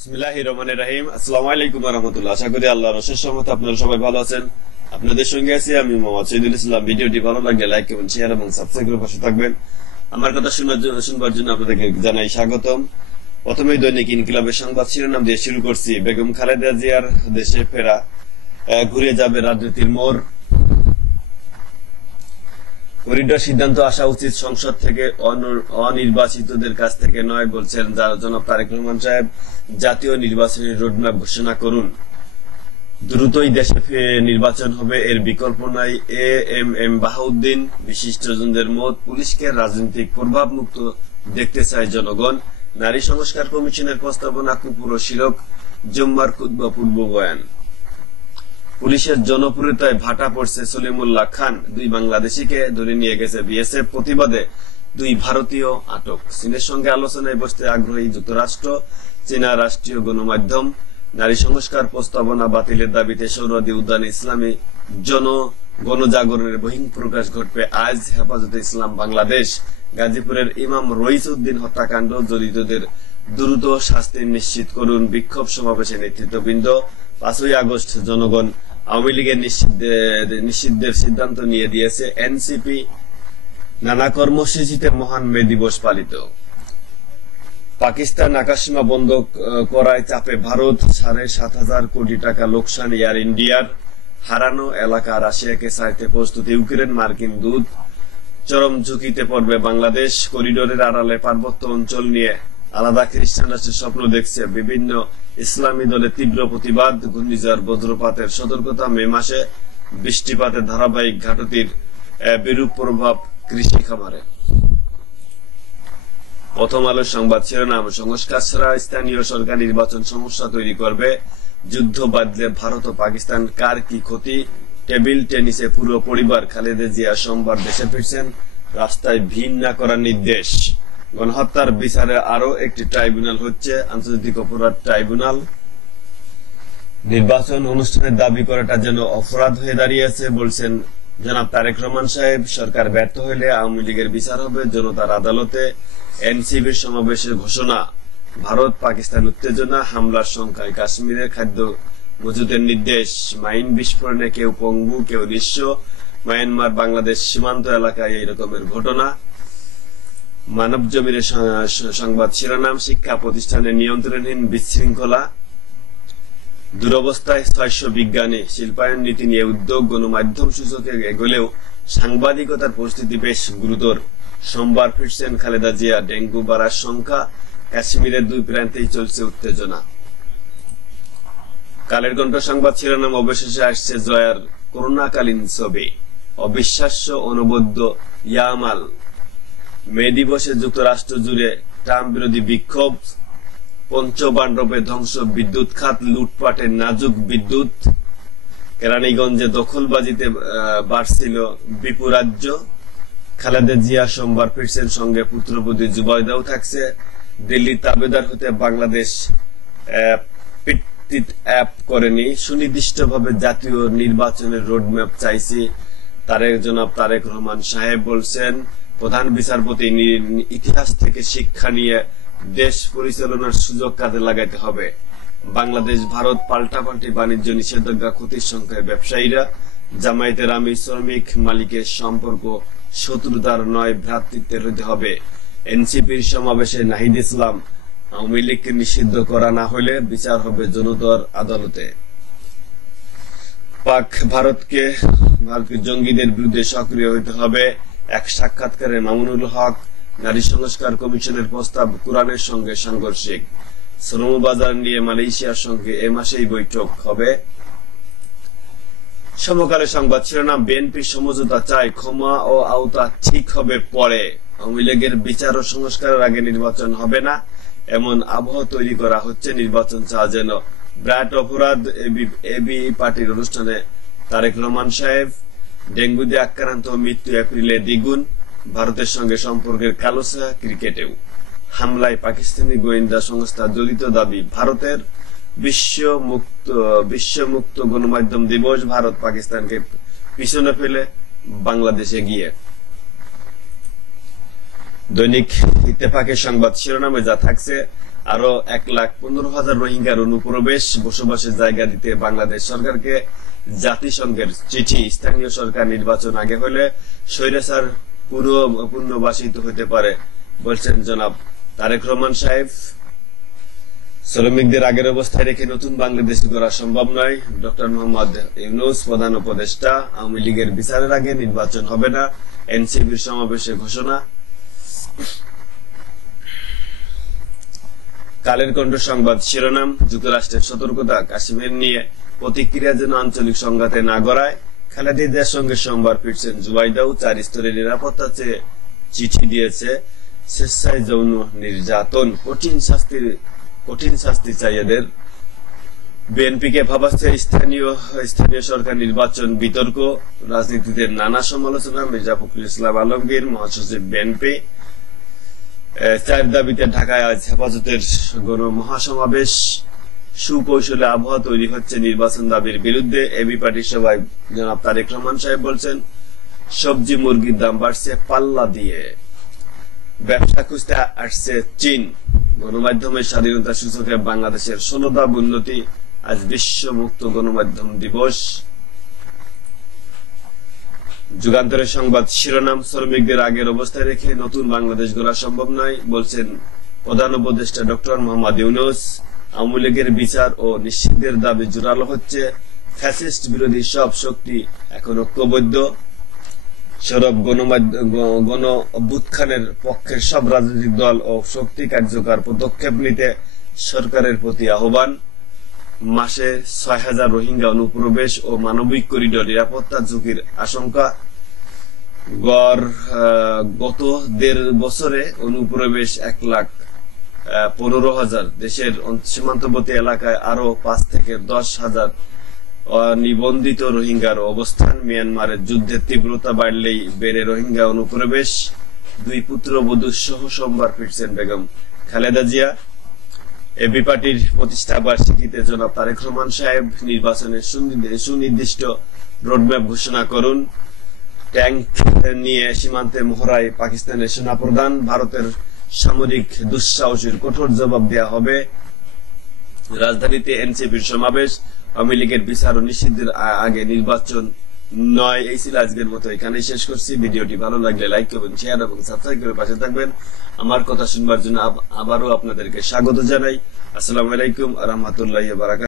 বিসমিল্লাহির রহমানির রহিম। আসসালামু আলাইকুম ওয়া রাহমাতুল্লাহ। আশা করি আল্লাহর অশেষ রহমতে আপনারা সবাই ভালো আছেন। আপনাদের সঙ্গে আছি আমি মোহাম্মদ শহীদুল ইসলাম। ভিডিওটি ভালো লাগলে লাইক এবং শেয়ার এবং সাবস্ক্রাইব করে পাশে থাকবেন। আমার কথা শুনবার জন্য আপনাদেরকে জানাই স্বাগতম। প্রথমেই দৈনিক ইনকিলাবের সংবাদ শিরোনাম দিয়ে শুরু করছি। বেগম খালেদা জিয়ার দেশে ফেরা, ঘুরে যাবে রাজনীতির মোড়। করিডোর সিদ্ধান্ত আসা উচিত সংসদ থেকে, অনির্বাচিতদের কাছ থেকে নয়, বলছেন জনাব তারেক রহমান সাহেব। জাতীয় নির্বাচনী রোডম্যাপ ঘোষণা করুন। দ্রুতই দেশে নির্বাচন হবে, এর বিকল্প নাই। এম বাহাউদ্দিন। বিশিষ্টজনদের মত, পুলিশকে রাজনৈতিক প্রভাব মুক্ত দেখতে চায় জনগণ। নারী সংস্কার কমিশনের প্রস্তাবনা কুপুর শিলক। জুম্মার খুতবা পূর্ব বয়ান। পুলিশের জনপ্রিয়তায় ভাটা পড়ছে সলিমুল্লাহ খান। 2 বাংলাদেশিকে ধরে নিয়ে গেছে বিএসএফ। প্রতিবাদে 2 ভারতীয় আটক। চীনের সঙ্গে আলোচনায় বসতে আগ্রহী যুক্তরাষ্ট্র। চীনা রাষ্ট্রীয় গণমাধ্যম। নারী সংস্কার প্রস্তাবনা বাতিলের দাবিতে সৌরদী উদ্যানে ইসলামী গণজাগরণের বহিঃপ্রকাশ ঘটবে আজ। হেফাজতে ইসলাম বাংলাদেশ। গাজীপুরের ইমাম রইস উদ্দিন হত্যাকাণ্ড, জড়িতদের দ্রুত শাস্তি নিশ্চিত করুন। বিক্ষোভ সমাবেশে নেতৃত্ববৃন্দ। 5ই আগস্ট জনগণ আওয়ামী লীগের নিষিদ্ধের সিদ্ধান্ত নিয়ে দিয়েছে এনসিপি। নানা কর্মসূচিতে মহান মে দিবস পালিত। পাকিস্তান আকাশসীমা বন্ধ করায় চাপে ভারত। 7,500 কোটি টাকা লোকসান এয়ার ইন্ডিয়ার। হারানো এলাকা রাশিয়াকে ছাড়তে প্রস্তুত ইউক্রেন। মার্কিন দূত। চরম ঝুঁকিতে পড়বে বাংলাদেশ। করিডোরের আড়ালে পার্বত্য অঞ্চল নিয়ে আলাদা খ্রিস্টান রাষ্ট্রের স্বপ্ন দেখছে। বিভিন্ন ইসলামী দলের তীব্র প্রতিবাদ। ঘূর্ণিঝড় বজ্রপাতের সতর্কতা। মে মাসে বৃষ্টিপাতের ধারাবাহিক ঘাটতির বিরূপ প্রভাব কৃষি খামারে। প্রথম আলোর সংবাদ শিরোনাম, সংস্কার ছাড়া স্থানীয় সরকার নির্বাচন সমস্যা তৈরি করবে। যুদ্ধ বাঁধলে ভারত ও পাকিস্তান, কার কি ক্ষতি? টেবিল টেনিসে পুরো পরিবার। খালেদা জিয়া সোমবার দেশে ফিরছেন। রাস্তায় ভিড় না করার নির্দেশ। গণহত্যার বিচারে আরো একটি ট্রাইব্যুনাল হচ্ছে, আন্তর্জাতিক অপরাধ ট্রাইব্যুনাল। নির্বাচন অনুষ্ঠানের দাবি করাটা যেন অপরাধ হয়ে দাঁড়িয়েছে, বলছেন জনাব তারেক রহমান সাহেব। সরকার ব্যর্থ হলে আওয়ামী লীগের বিচার হবে জনতার আদালতে। এনসিবির সমাবেশের ঘোষণা। ভারত পাকিস্তান উত্তেজনা, হামলার সংখ্যায় কাশ্মীরের খাদ্য মজুদের নির্দেশ। মাইন বিস্ফোরণে কেউ পঙ্গু, কেউ নিঃস্ব। মায়ানমার বাংলাদেশ সীমান্ত এলাকায় এই রকমের ঘটনা। মানব জমিনের সংবাদ শিরোনাম, শিক্ষা প্রতিষ্ঠানে নিয়ন্ত্রণহীন বিশৃঙ্খলা। দুরবস্থায় 600 বিজ্ঞানী। শিল্পায়ন নীতি নিয়ে উদ্যোগ। গণমাধ্যম সূচকে এগোলেও সাংবাদিকতার পরিস্থিতি বেশ গুরুতর। সোমবার ফিরছেন খালেদা জিয়া। ডেঙ্গু বাড়ার সংখ্যা। কাশ্মীরের 2 প্রান্তেই চলছে উত্তেজনা। কালের কণ্ঠ সংবাদ শিরোনাম, অবশেষে আসছে জয়ার করোনাকালীন ছবি। অবিশ্বাস্য, অনবদ্য ইয়ামাল। মে দিবসে যুক্তরাষ্ট্র জুড়ে ট্রাম্প বিরোধী বিক্ষোভ। পঞ্চপাণ্ডবে ধ্বংস বিদ্যুৎ খাত। লুটপাটে নাজুক বিদ্যুৎ। কেরানীগঞ্জে দখলবাজিতে বাড়ছিল বিপুরাজ্য। খালেদা জিয়া সোমবার ফিরছেন, সঙ্গে পুত্রবধূ জুবাইদাও থাকছে। দিল্লি তাবেদার হতে বাংলাদেশ অ্যাপ করেনি। সুনির্দিষ্টভাবে জাতীয় নির্বাচনের রোডম্যাপ চাইছি, জনাব তারেক রহমান সাহেব বলছেন। প্রধান বিচারপতি, ইতিহাস থেকে শিক্ষা নিয়ে দেশ পরিচালনার সুযোগ কাজে লাগাইতে হবে। বাংলাদেশ ভারত পাল্টাপাল্টি বাণিজ্য নিষেধাজ্ঞা, ক্ষতির সংখ্যায় ব্যবসায়ীরা। জামায়াতের আমির শ্রমিক মালিকের সম্পর্ক শত্রুতার নয়, ভ্রাতৃত্বের হতে হবে। এনসিপির সমাবেশে নাহিদ ইসলাম। আওয়ামী লীগকে নিষিদ্ধ করা না হলে বিচার হবে জনতার আদালতে। পাক ভারতকে জঙ্গিদের বিরুদ্ধে সক্রিয় হতে হবে। এক সাক্ষাৎকারে মামুনুল হক। নারী সংস্কার কমিশনের প্রস্তাব কোরআনের সঙ্গে সাংঘর্ষিক। শ্রমবাজার নিয়ে মালয়েশিয়ার সঙ্গে এ মাসেই বৈঠক হবে। সমকালে সংবাদ শিরোনাম, বিএনপি সমঝোতা চায়, ক্ষমা ও আওতা ঠিক হবে পরে। আওয়ামী লীগের বিচার ও সংস্কারের আগে নির্বাচন হবে না, এমন আবহ তৈরি করা হচ্ছে। নির্বাচন চাওয়া যেন ব্র্যাট অপরাধ। এবি পার্টির অনুষ্ঠানে তারেক রহমান সাহেব। ডেঙ্গু দিয়ে আক্রান্ত, মৃত্যু এপ্রিলে দ্বিগুণ। ভারতের সঙ্গে সম্পর্কের কালোছা ক্রিকেটেও। হামলায় পাকিস্তানি গোয়েন্দা সংস্থা জড়িত দাবি ভারতের। বিশ্ব মুক্ত গণমাধ্যম দিবস। ভারত পাকিস্তানকে পিছনে ফেলে বাংলাদেশে গিয়ে। দৈনিক ইত্তেফাকের সংবাদ শিরোনামে যা থাকছে, আরো 1,15,000 রোহিঙ্গার অনুপ্রবেশ বসবাসের জায়গা দিতে বাংলাদেশ সরকারকে জাতিসংঘের চিঠি। স্থানীয় সরকার নির্বাচন আগে হলে স্বৈরাচার পুনর্বাসিত হতে পারে বলছেন জনাব তারেক রহমান সাহেব। শ্রমিকদের আগের অবস্থায় রেখে নতুন বাংলাদেশ গড়া সম্ভব নয়। ডক্টর মোহাম্মদ ইউনূস প্রধান উপদেষ্টা। আওয়ামী লীগের বিচারের আগে নির্বাচন হবে না, এনসিপির সমাবেশে ঘোষণা। কালের কণ্ঠ সংবাদ শিরোনাম, যুক্তরাষ্ট্রের সতর্কতা, কাশ্মীর নিয়ে প্রতিক্রিয়া যেন আঞ্চলিক সংঘাতে না গড়ায়। খালেদা জিয়ার সঙ্গে সোমবার ফিরছেন জুবাইদাও। 4 স্তরের নিরাপত্তা চেয়ে চিঠি দিয়েছে। স্বেচ্ছায় যৌন নির্যাতন, কঠিন শাস্তি চাই এদের। বিএনপিকে ভাবাচ্ছে স্থানীয় সরকার নির্বাচন বিতর্ক, রাজনীতিতে নানা সমালোচনা। মির্জা ফখরুল ইসলাম আলমগীর মহাসচিব বিএনপি। 4 দাবিতে ঢাকায় আজ হেফাজতের গণমহাসমাবেশ। সুকৌশলে আবহাওয়া তৈরি হচ্ছে নির্বাচন দাবির বিরুদ্ধে। এবি পার্টির সভায় জনাব তারেক রহমান সাহেব বলছেন, সবজি মুরগির দাম বাড়ছে পাল্লা দিয়ে। ব্যবসা খুঁজতে আসছে চীন। গণমাধ্যমের স্বাধীনতা সূচকে বাংলাদেশের 16 ধাপ উন্নতি। আজ বিশ্ব মুক্ত গণমাধ্যম দিবস। যুগান্তরের সংবাদ শিরোনাম, শ্রমিকদের আগের অবস্থায় রেখে নতুন বাংলাদেশ গড়া সম্ভব নয় বলছেন প্রধান উপদেষ্টা ডক্টর মোহাম্মদ ইউনূস। আওয়ামী লীগের বিচার ও নিষিদ্ধের দাবি জোরালো হচ্ছে। ফ্যাসিস্ট বিরোধী সব শক্তি এখন ঐক্যবদ্ধ। সরব গণ অভ্যুত্থানের পক্ষের সব রাজনৈতিক দল ও শক্তি কার্যকর পদক্ষেপ নিতে সরকারের প্রতি আহ্বান। মাসে 6,000 রোহিঙ্গা অনুপ্রবেশ ও মানবিক করিডোর নিরাপত্তা ঝুঁকির আশঙ্কা। গত 1.5 বছরে অনুপ্রবেশ 1,15,000। দেশের সীমান্তবর্তী এলাকায় আরো 5 থেকে 10,000 নিবন্ধিত রোহিঙ্গার অবস্থান। মিয়ানমারের যুদ্ধের তীব্রতা বাড়লেই বেড়ে রোহিঙ্গা অনুপ্রবেশ। 2 পুত্রবধূ সহ সোমবার ফিরছেন বেগম খালেদা জিয়া। এবি পার্টির প্রতিষ্ঠা বার্ষিকীতে জনাব তারেক রহমান সাহেব নির্বাচনের সুনির্দিষ্ট রোডম্যাপ ঘোষণা করুন। ট্যাঙ্ক নিয়ে সীমান্তে মহড়ায় পাকিস্তানের সেনাপ্রধান। ভারতের সামরিক দুঃসাহসের কঠোর জবাব দেওয়া হবে। রাজধানীতে এনসিপির সমাবেশ। আওয়ামী লীগের বিচার ও নিষিদ্ধের আগে নির্বাচন নয়। এই ছিল আজকের মতো, এখানেই শেষ করছি। ভিডিওটি ভালো লাগলে লাইক করবেন, শেয়ার এবং সাবস্ক্রাইব করে পাশে থাকবেন। আমার কথা শুনবার জন্য আবারও আপনাদেরকে স্বাগত জানাই। আসসালামু আলাইকুম ওয়া রাহমাতুল্লাহি ওয়া বারাকাতুহু।